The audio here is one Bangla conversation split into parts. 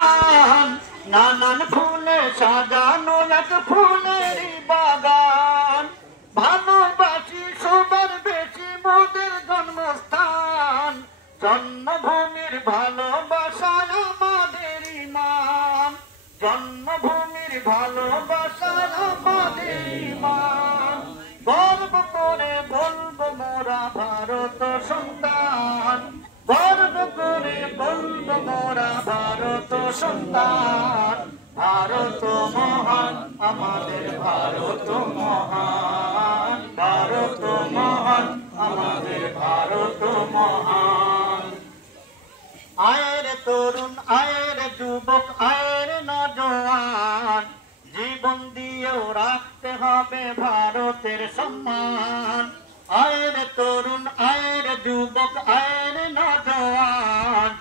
নানান ফুলে সাজানো এক ফুলেরই বাগান, ভালোবাসি সবার বেশি মোদের জন্মস্থান, জন্মভূমির ভালোবাসায় আমাদের ইমান, জন্মভূমির ভালোবাসায় আমাদের ইমান। গর্ব করে বলবো মোরা ভারত সন্তান, গর্ব করে বলবো মোরা ভারত সন্তান। ভারত মহান, আমাদের ভারত মহান, ভারত মহান, আমাদের ভারত মহান। আয়ের তরুণ, আয়ের যুবক, আয়ের নজওয়ান, জীবন দিয়েও রাখতে হবে ভারতের সম্মান। আয়ের তরুণ, আয়ের যুবক, আয়ের নজওয়ান,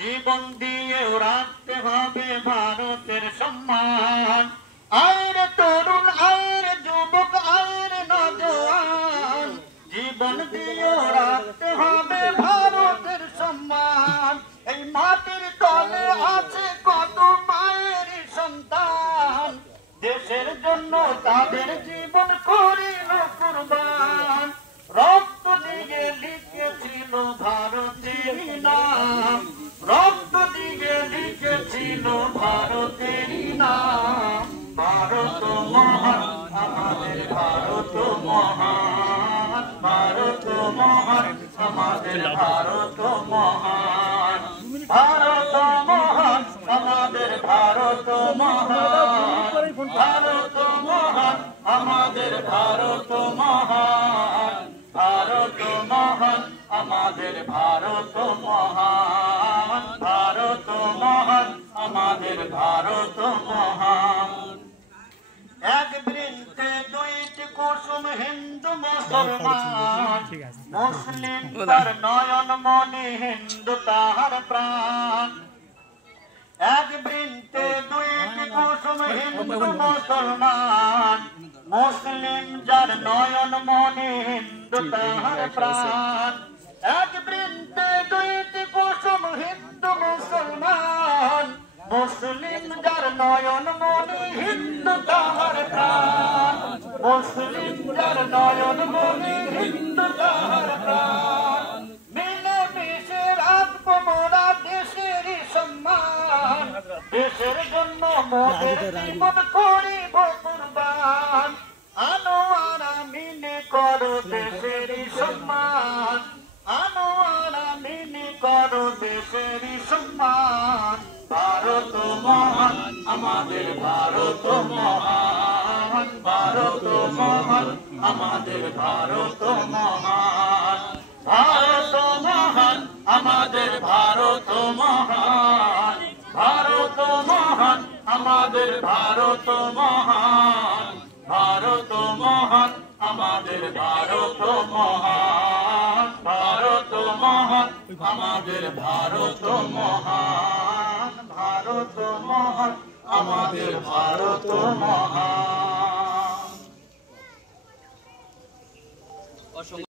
জীবন দিয়েও রাখতে হবে ভারতের সম্মান। আয়ের তরুণ, আয়ের যুবক, আয়ের নজওয়ান, জীবন দিয়েও রাখতে হবে ভারতের সম্মান। এই মাটির তলে আছে কত মায়ের সন্তান, দেশের জন্য তাদের জীবন করিল কুরবান। রক্ত দিয়ে লিখেছিল ভারতের নাম, রক্ত দিয়ে লিখেছিল ভারতের নাম। ভারত মহান, আমাদের ভারত মহান, ভারত মহান, আমাদের ভারত মহান। ভারত মহান, আমাদের ভারত মহান, ভারত মহান, আমাদের ভারত মহান, ভারত মহান, আমাদের ভারত মহান, ভারত মহান, আমাদের ভারত মহান। এক বৃন্তে দুইটি কুসুম, হিন্দু মুসলমান, মুসলিম তার নয়ন মনে, হিন্দু তাহার প্রাণ। এক বৃন্তে দুইটি কুসুম, হিন্দু মুসলমান, মুসলিম যার নয়ন মনে, হিন্দু তাহার প্রাণ। এক বৃন্তে দুইটি কুসুম, হিন্দু মুসলমান, মুসলিম যার নয়ন মনে, হিন্দু তাহার প্রাণ। মুসলিম যার নয়ন মনে, হিন্দু তাহার প্রাণ। মিলে মিশে রাখবো মোরা দেশেরই সম্মান, দেশের জন্য মোদের জীবন করিব কুরবান। আনোয়ারা মিলে করো দেশেরই সম্মান, আনোয়ারা মিলে করো দেশেরই সম্মান। ভারত মহান, আমাদের ভারত মহান, ভারত মহান, আমাদের ভারত মহান। ভারত মহান, আমাদের ভারত মহান, ভারত মহান, আমাদের ভারত মহান, ভারত মহান, আমাদের ভারত মহান, ভারত মহান, আমাদের ভারত মহান, ভারত মহান, আমাদের ভারত মহান।